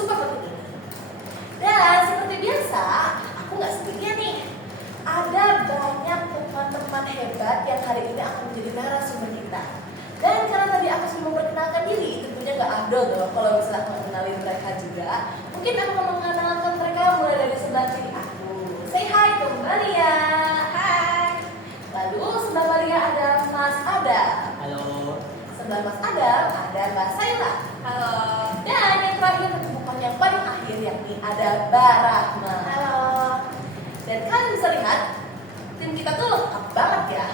super penting ini. Dan seperti biasa, aku nggak sendirian nih. Ada banyak teman-teman hebat yang hari ini akan menjadi narasumber kita. Dan karena tadi aku sudah memperkenalkan diri, tentunya nggak afdol dong kalau misalnya aku mengenalin mereka juga. Mungkin aku mau mengenalkan mereka mulai dari sebelah kiri aku. Say hi to Maria. Hai. Lalu sebelah Maria ada Mas Adam. Halo. Sebelah Mas Adam ada Mbak Saila. Halo. Dan yang terakhir bukan yang paling akhir yakni ada Barahma. Halo. Dan kalian bisa lihat tim kita tuh lengkap banget ya.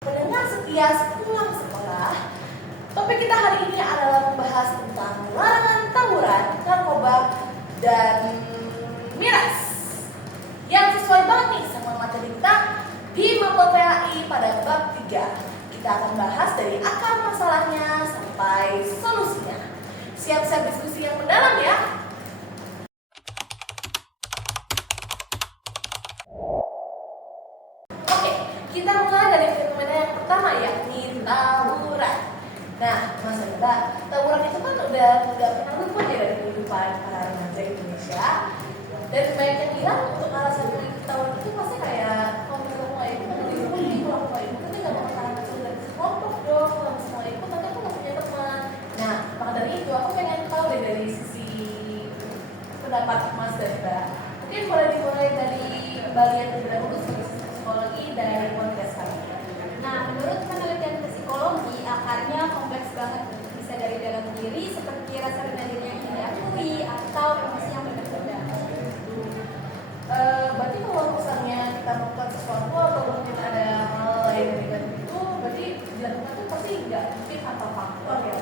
Pendengar setia pulang sekolah, topik kita hari ini adalah membahas tentang larangan tawuran, narkoba, dan miras. Yang sesuai banget nih sama materi kita di Mapel PAI pada bab 3. Kita akan bahas dari akar masalahnya sampai solusinya. Siap-siap diskusi yang mendalam ya. Oke, kita mulai dari fenomena yang pertama yakni tawuran. Nah, Mas Enda, tawuran itu kan udah nggak pernah luput ya dari kehidupan para remaja Indonesia. Dan banyak yang bilang untuk alasan tawuran itu pasti kayak kalau misalnya mau ikut nanti dibully, kalau mau ikut nanti nggak bakal karena dari kelompok dong, kalau misalnya mau ikut nanti aku nggak punya teman. Nah, maka dari itu aku pengen tahu deh dari sisi pendapat Mas dan Mbak. Mungkin boleh dimulai dari bagian terlebih dahulu sebagai psikologi dari podcast kami. Nah, menurut penelitian psikologi, akarnya kompleks banget. Bisa dari dalam diri seperti rasa rendah diri yang tidak diakui atau emosi yang berbeda. Berarti kalau misalnya kita melakukan sesuatu atau mungkin ada hal lain yang negatif itu, berarti dilakukan itu pasti nggak mungkin tanpa faktor ya.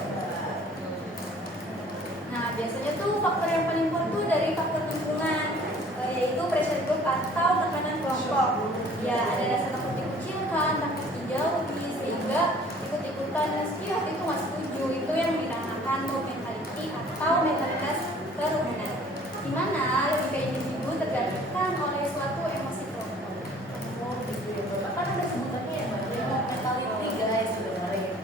Nah, biasanya tuh faktor yang paling kuat tuh dari faktor lingkungan, yaitu pressure group atau tekanan kelompok. Ya, ada rasa takut dikucilkan, takut dijauhi, sehingga ikut-ikutan meski waktu itu nggak setuju. Itu yang dinamakan mob mentality atau mentalitas kerumunan, di mana lebih ke individu tergantikan oleh suatu emosi kelompok. Oh gitu ya Mbak. Kan ada sebutannya ya Mbak, yang mentality guys sebenarnya.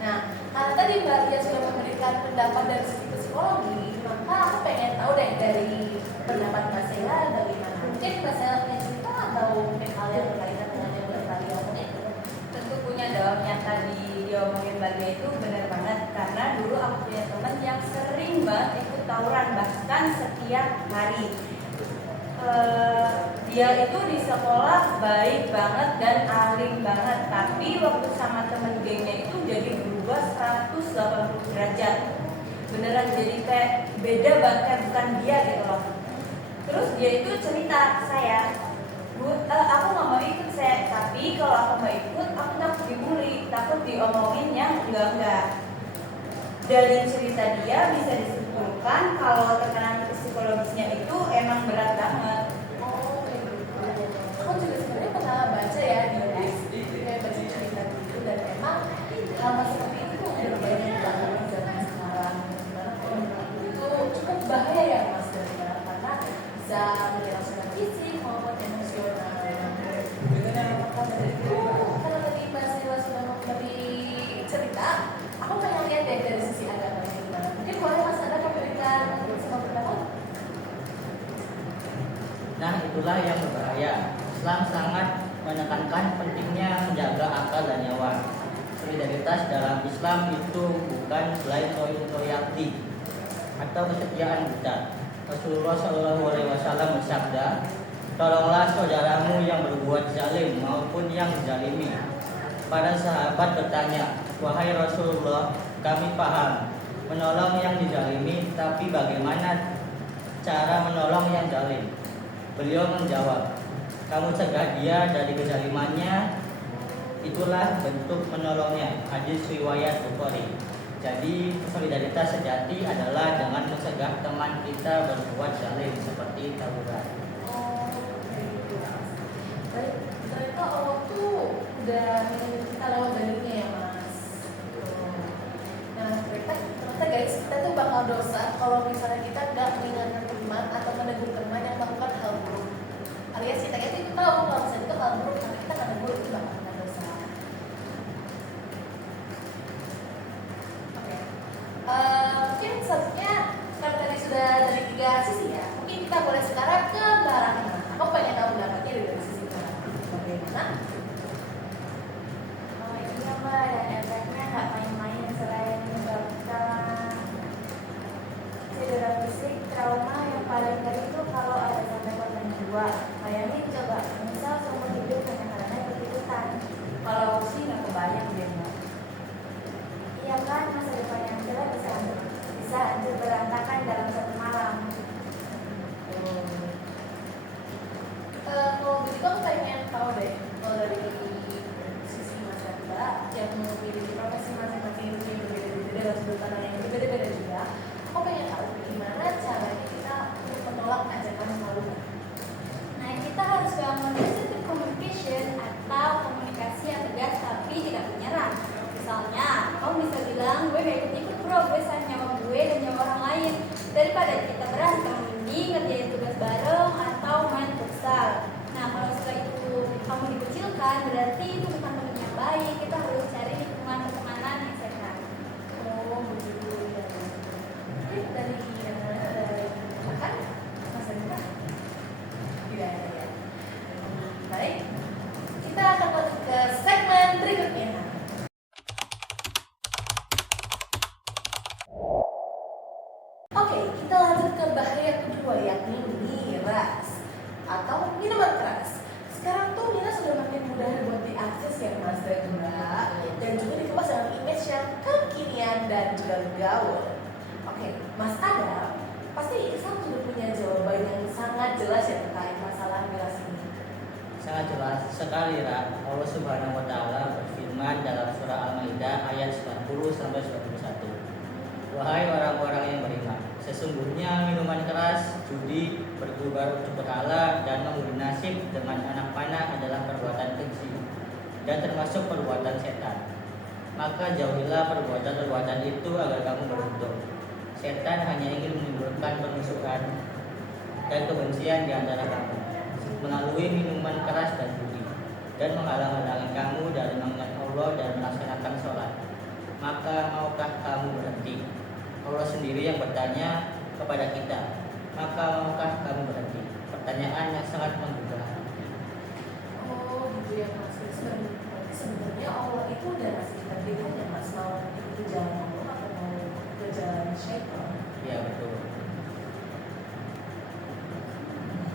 Nah, karena tadi Mbak Ria sudah memberikan pendapat dari sisi psikologi, maka aku pengen tahu deh dari pendapat Mbak Sela bagaimana. Mungkin Mbak Sela punya cerita atau mungkin hal yang berkaitan dengan yang udah tadi omongin? Tentu punya dong. Yang tadi diomongin Bagia itu benar banget, karena dulu aku punya teman yang sering banget ikut tawuran, bahkan setiap hari. Dia itu di sekolah baik banget dan alim banget, tapi waktu sama temen gengnya itu jadi berubah 180 derajat. Beneran jadi kayak beda banget, bukan dia gitu loh. Terus dia itu cerita ke saya, aku nggak mau ikut saya, tapi kalau aku mau ikut aku takut dibully, takut diomongin yang enggak. Dari cerita dia bisa disimpulkan kalau tekanan psikologisnya itu emang berat banget. Oh gitu. Aku juga sebenarnya pernah baca ya di kayak baca cerita gitu, dan memang hal seperti itu tuh udah banyak banget di zaman sekarang. Dimana kalau itu cukup bahaya ya Mas Dara, karena bisa menyerang secara fisik maupun emosional. Dengan yang melakukan dari itu, karena tadi Mbak Sela sudah memberi cerita, aku pengen lihat deh dari sisi agamanya gimana. Mungkin boleh Mas Adam memberikan semua pendapat? Nah, itulah yang berbahaya. Islam sangat menekankan pentingnya menjaga akal dan nyawa. Solidaritas dalam Islam itu bukan selain loyalty atau kesetiaan buta. Rasulullah SAW bersabda, tolonglah saudaramu yang berbuat zalim maupun yang zalimi. Para sahabat bertanya, wahai Rasulullah, kami paham menolong yang dizalimi, tapi bagaimana cara menolong yang zalim? Beliau menjawab, kamu cegah dia dari kezalimannya, itulah bentuk menolongnya. Hadis riwayat Bukhari. Jadi solidaritas sejati adalah dengan mencegah teman kita berbuat zalim seperti tawuran. Oh, gitu. Baik, ternyata Allah tuh udah mengingatkan kita lewat dagingnya ya Mas. Nah, ternyata guys, kita tuh bakal dosa kalau misalnya kita nggak mengingatkan teman atau menegur teman yang kita boleh sekarang ke Mbak Rahma. Aku pengen tahu pendapatnya dari sisi Mbak Rahma. Bagaimana? Oh iya Mbak, dan efeknya nggak main-main selain menyebabkan cedera fisik, trauma yang paling ngeri itu kalau ada sampai korban jiwa. Bayangin coba, misal seumur hidup hanya karena ikut-ikutan. Kalau aku sih nggak kebayang deh Mbak. Iya kan, masa depan yang cerah bisa hancur berantakan dalam satu malam. Kalau begitu aku pengen tahu deh, kalau dari sisi Mas Enda yang memiliki profesi masing-masing itu yang berbeda-beda dan sudut pandang yang berbeda-beda juga, aku pengen tahu gimana caranya kita untuk menolak ajakan selalu. Nah, kita harus bangun positive communication atau komunikasi yang tegas tapi tidak menyerang. Misalnya, kamu bisa bilang, gue gak ikut-ikut bro, gue sayang nyawa gue dan nyawa orang lain. Daripada kita berantem, mending ngerjain tugas bareng atau main futsal. Nah, kalau setelah itu kamu dikucilkan, berarti itu bukan teman yang baik. Kita harus cari lingkungan pertemanan yang sehat. Oh begitu ya. Mungkin dari yang ada makan Mas Enda tidak ada ya. Baik, kita akan masuk ke segmen berikutnya. Oke, kita lanjut ke bahaya kedua yakni miras atau minuman keras. Sekarang tuh miras sudah makin mudah buat diakses ya Mas Enda, dan juga dikemas dengan image yang kekinian dan juga gaul. Oke, Mas Adam, pasti Islam sudah punya jawaban yang sangat jelas ya terkait masalah miras ini. Sangat jelas sekali, Ra. Allah Subhanahu wa taala berfirman dalam surah Al-Maidah ayat 90 sampai 91. Wahai orang-orang yang beriman, sesungguhnya minuman keras, judi, bergurau berhala, dan memberi nasib dengan anak panah adalah perbuatan keji dan termasuk perbuatan setan. Maka jauhilah perbuatan-perbuatan itu agar kamu beruntung. Setan hanya ingin menimbulkan permusuhan dan kebencian di antara kamu melalui minuman keras dan judi, dan menghalang-halangi kamu dari mengingat Allah dan melaksanakan sholat. Maka maukah kamu berhenti? Allah sendiri yang bertanya kepada kita, maka maukah kamu berhenti? Pertanyaan yang sangat menggugah. Oh gitu ya Mas. Berarti sebenarnya Allah itu udah ngasih kita pilihan ya Mas, mau ikut jalan Allah atau mau ke jalan syaitan. Ya betul.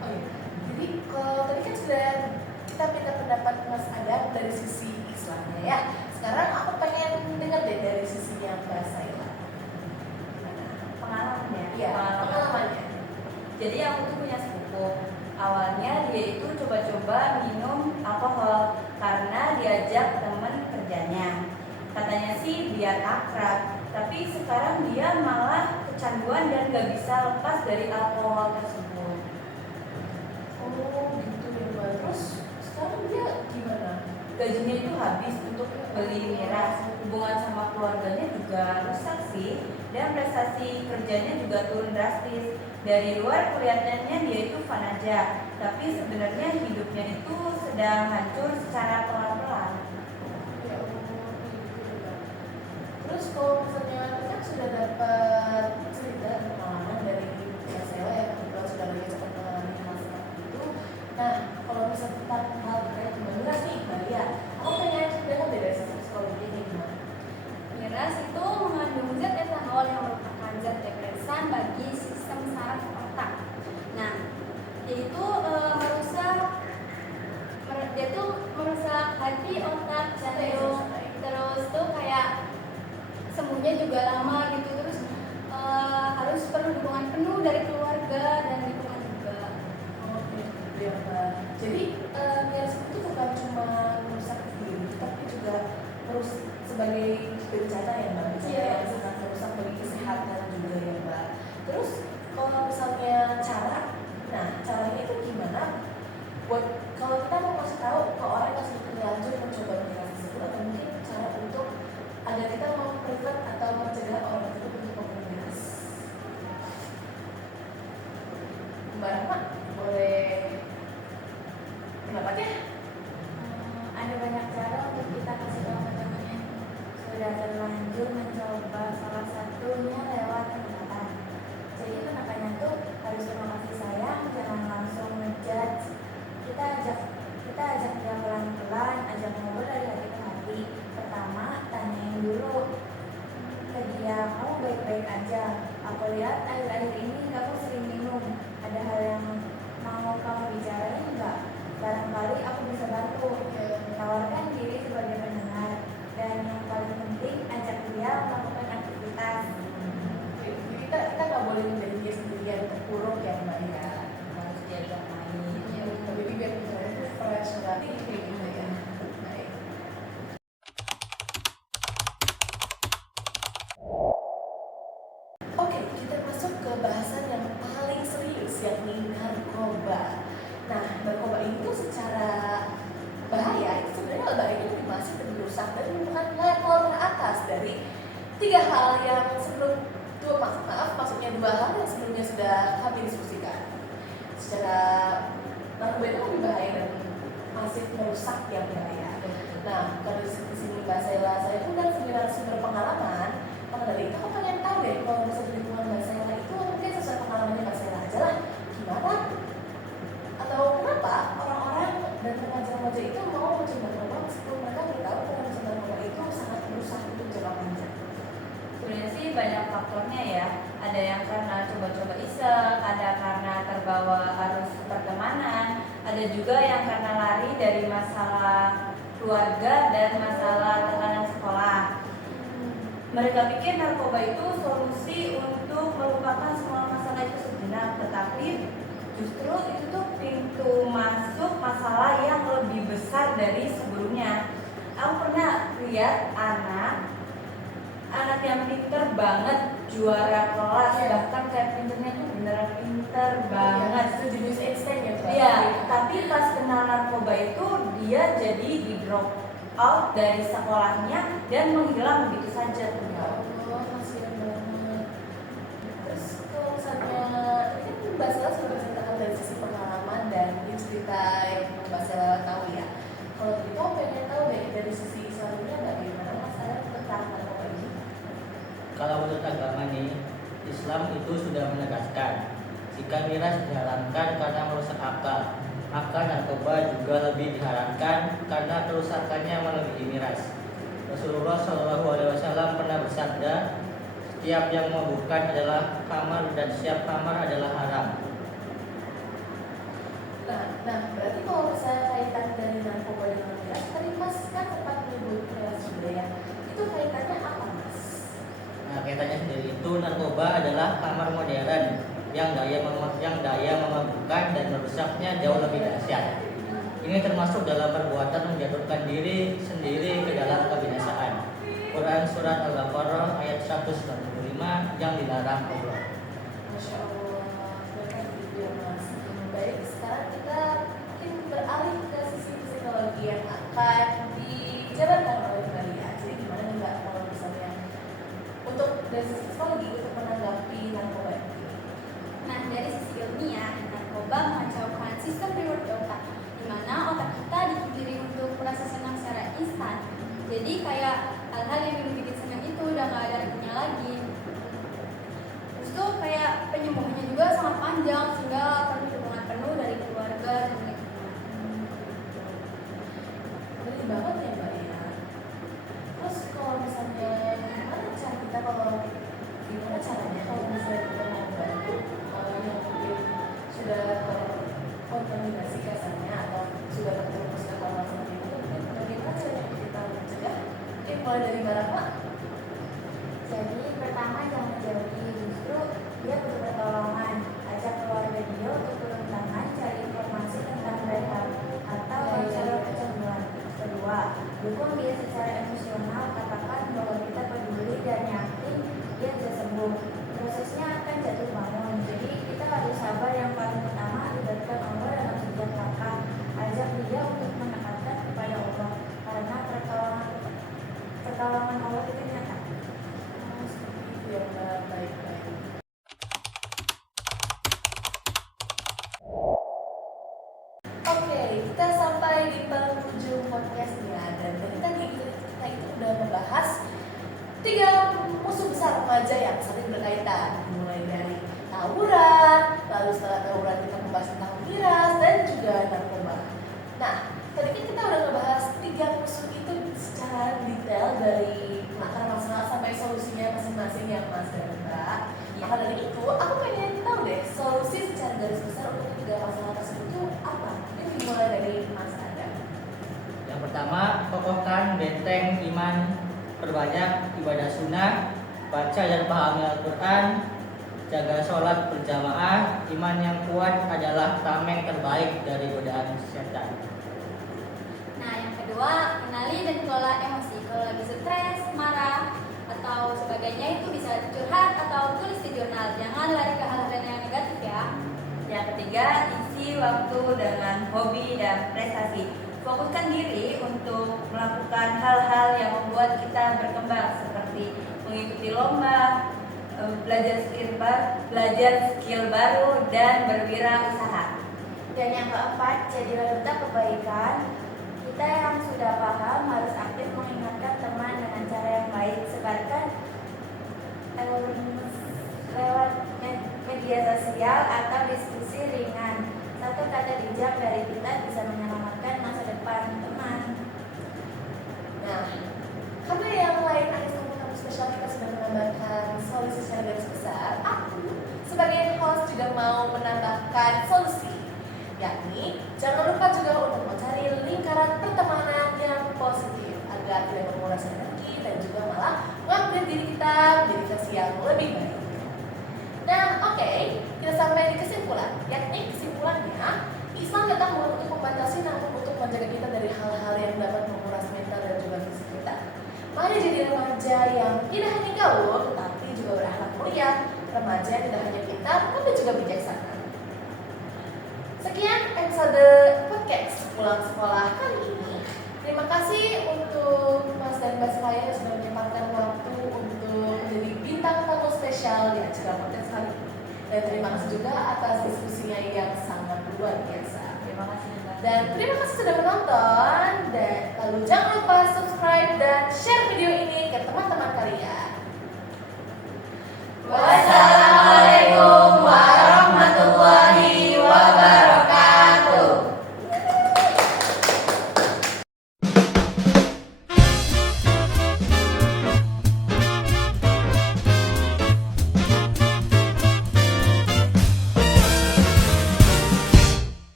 Oh iya, jadi kalau tadi kan sudah kita minta pendapat Mas Adam dari sisi Islamnya ya. Sekarang aku pengen dengar deh dari sisi yang bahasa Islam. Pengalamannya. Iya, pengalamannya. Jadi aku tuh punya sepupu. Awalnya dia itu coba-coba minum alkohol karena diajak temen kerjanya. Katanya sih biar akrab, tapi sekarang dia malah kecanduan dan gak bisa lepas dari alkohol tersebut. Oh gitu ya Mbak. Terus sekarang dia gimana? Gajinya itu habis untuk beli miras, hubungan sama keluarganya juga rusak sih, dan prestasi kerjanya juga turun drastis. Dari luar kelihatannya dia itu fun aja, tapi sebenarnya hidupnya itu sedang hancur secara pelan-pelan. Ya Allah, gitu ya. Terus kalau misalnya kan sudah dapat cerita dan pengalaman dari Mas Ella yang kebetulan sudah banyak cepat mengalami hal seperti itu. Nah, kalau misalnya tentang hal terkait dengan miras nih, Mbak Lia, aku pengen dengar dari sisi psikologinya gimana? Miras itu mengandung zat etanol yang merupakan zat depresan bagi sistem saraf otak. Nah, dia itu merusak hati, otak, jantung. Terus tuh kayak sembuhnya juga lama gitu. Terus tawarkan diri sebagai pendengar, dan yang paling penting ajak dia melakukan aktivitas. Jadi kita nggak boleh menjadi dia sendirian terpuruk ya Mbak ya. Harus diajak main. Jadi biar misalnya itu fresh berarti kayak gitu ya. Baik. Oke, kita masuk ke bahasan yang paling serius yakni narkoba. Nah, narkoba ini tuh secara bahaya itu sebenarnya bahayanya lebih masif dan merusak dan merupakan level teratas dari tiga hal yang maksudnya dua hal yang sebelumnya sudah kami diskusikan. Secara narkoba itu lebih bahaya dan masif merusak yang bahaya. Nah, kalau di sini Mbak saya pun dan seminar sumber pengalaman, maka dari itu aku pengen tahu deh kalau misalnya di lingkungan Mbak Sela itu mungkin sesuai pengalamannya Mbak Sela aja lah, gimana atau kenapa orang-orang dan remaja-remaja itu mau mencoba narkoba meskipun mereka tahu kalau mencoba narkoba itu sangat merusak untuk jangka panjang. Sebenarnya sih banyak faktornya ya. Ada yang karena coba-coba iseng, ada karena terbawa arus pertemanan, ada juga yang karena lari dari masalah keluarga dan masalah tekanan sekolah. Mereka pikir narkoba itu solusi untuk melupakan semua masalah itu sejenak, tetapi justru itu tuh pintu masuk masalah yang lebih besar dari sebelumnya. Aku pernah lihat anak yang pinter banget, juara kelas, bahkan kayak pinternya tuh beneran pinter banget. Sejenis Einstein ya Mbak? Iya, tapi pas kenal narkoba itu dia jadi di drop out dari sekolahnya dan menghilang begitu saja. Ya Allah, kasihan banget. Terus kalau misalnya ini kan Mbak Sela sudah menceritakan dari sisi pengalaman dan cerita yang Mbak Sela tahu ya. Kalau gitu aku pengen tahu deh dari sisi Islamnya bagaimana masalah tentang narkoba ini. Kalau menurut agama nih, Islam itu sudah menegaskan jika miras diharamkan karena merusak akal, maka narkoba juga lebih diharamkan karena kerusakannya melebihi miras. Rasulullah SAW pernah bersabda, setiap yang memabukkan adalah khamar dan setiap khamar adalah haram. Nah, berarti kalau misalnya kaitan dari narkoba dengan miras, tadi Mas kan sempat menyebut miras juga ya. Itu kaitannya apa Mas? Nah, kaitannya sendiri itu narkoba adalah khamar modern yang daya memabukkan dan merusaknya jauh lebih dahsyat. Ini termasuk dalam perbuatan menjatuhkan diri sendiri ke dalam kebinasaan. Quran Surat Al-Baqarah ayat 195 yang dilarang Allah. Masya Allah, berarti gitu ya Mas. Baik, sekarang kita mungkin beralih ke sisi psikologi yang akan dijabarkan oleh Mbak Lia. Jadi gimana nih Mbak kalau misalnya untuk dari sisi psikologi untuk menanggapi narkoba ini? Nah, dari sisi ilmiah, narkoba mengacaukan sistem reward di otak, di mana otak kita dipikirin untuk merasa senang secara instan. Jadi kayak hal-hal yang bikin senang itu udah nggak ada artinya lagi. Terus tuh kayak penyembuhannya juga sangat panjang sehingga perlu dukungan penuh dari keluarga dan lingkungan. Benar banget ya Mbak Lia. Terus kalau misalnya gimana caranya kalau misalnya kita mau membantu orang yang mungkin sudah terkontaminasi kasarnya atau sudah terjerumus ke hal seperti itu, mungkin bagaimana caranya kita mencegah? Mungkin mulai dari Mbak Rahma. Jadi pertama jangan jauhi, justru dia butuh pertolongan. Ajak keluarga dia untuk turun tangan cari informasi tentang mereka atau konselor kecanduan. Kedua, dukung dia secara emosional, katakan bahwa kita peduli dan yakin dia bisa sembuh. Prosesnya akan jatuh bangun, jadi kita harus sabar. Yang paling utama libatkan Allah dalam setiap langkah. Ajak dia untuk mendekatkan kepada Allah karena pertolongan Allah itu nyata. Seperti itu ya Mbak, baik-baik. Oke, kita sampai di penghujung podcastnya dan dari tadi kita itu udah membahas 3 musuh besar remaja yang saling berkaitan, mulai dari tawuran, lalu setelah tawuran kita membahas tentang miras dan juga narkoba. Nah, tadi kan kita udah ngebahas 3 musuh itu secara detail dari akar masalah sampai solusinya masing-masing yang Mas dan Mbak. Maka dari itu, aku pengen tahu deh solusi secara garis besar untuk 3 masalah tersebut itu apa? Ini dimulai dari Mas Adam. benteng iman, perbanyak ibadah sunnah, baca dan pahami Al-Quran, jaga sholat berjamaah. Iman yang kuat adalah tameng terbaik dari godaan setan. Nah, yang kedua, kenali dan kelola emosi. Kalau lagi stres, marah, atau sebagainya itu bisa curhat atau tulis di jurnal. Jangan lari ke hal-hal yang negatif ya. Yang ketiga, isi waktu dengan hobi dan prestasi. Fokuskan diri untuk melakukan hal-hal yang membuat kita berkembang seperti mengikuti lomba, belajar skill baru, dan berwirausaha. Dan yang keempat, jadilah duta kebaikan. Kita yang sudah paham harus aktif mengingatkan teman dengan cara yang baik. Sebarkan lewat media sosial atau diskusi ringan. Satu kata bijak dari kita bisa menyelamatkan masa depan teman. Nah, karena yang lain akhir kampus spesial kita sudah menambahkan solusi secara garis besar, aku sebagai host juga mau menambahkan solusi, yakni jangan lupa juga untuk mencari lingkaran pertemanan yang positif agar tidak menguras energi dan juga malah mengupgrade diri kita menjadi versi yang lebih baik. Nah, oke, kita sampai di kesimpulan, yakni kesimpulannya Islam datang bukan untuk membatasi namun untuk menjaga kita dari hal-hal yang dapat menguras mental dan juga fisik kita. Mari jadi remaja yang tidak hanya gaul tetapi juga berakhlak mulia, remaja yang tidak hanya pintar tapi juga bijaksana. Sekian episode podcast Pulang Sekolah kali ini. Terima kasih untuk Mas dan Mbak saya yang sudah menyempatkan waktu untuk menjadi bintang tamu spesial di acara podcast kali ini. Dan terima kasih juga atas diskusinya yang sangat luar biasa. Terima kasih. Dan terima kasih sudah menonton. Dan lalu jangan lupa subscribe dan share video ini ke teman-teman kalian. Bye.